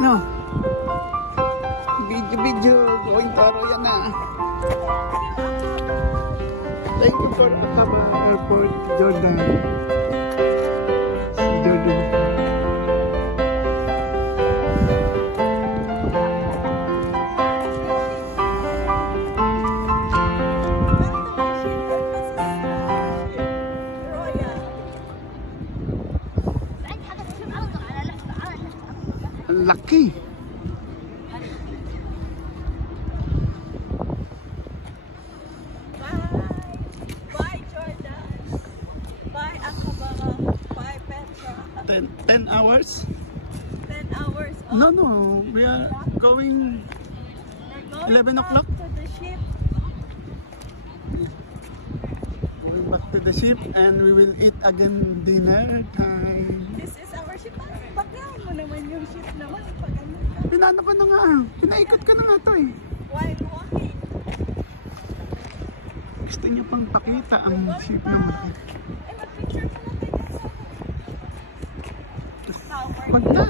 No. Video. Going to Arroyo na. Thank you for Ottawa Airport, Jordan. Si Jordan. Laki. Bye Jordan. Bye Aqaba. Bye Petra. 10 hours? 10 hours. No, we are going 11 o'clock. To the ship. Going back to the ship and we will eat again dinner time. This is our ship. Pagkain mo naman yung ship naman. Pinano ko na nga. Pinaikot ko na nga to eh. While walking. Gusto niya pang pakita ang ship naman. Ay, mag-picture ka na tayo sa tower. Wag na.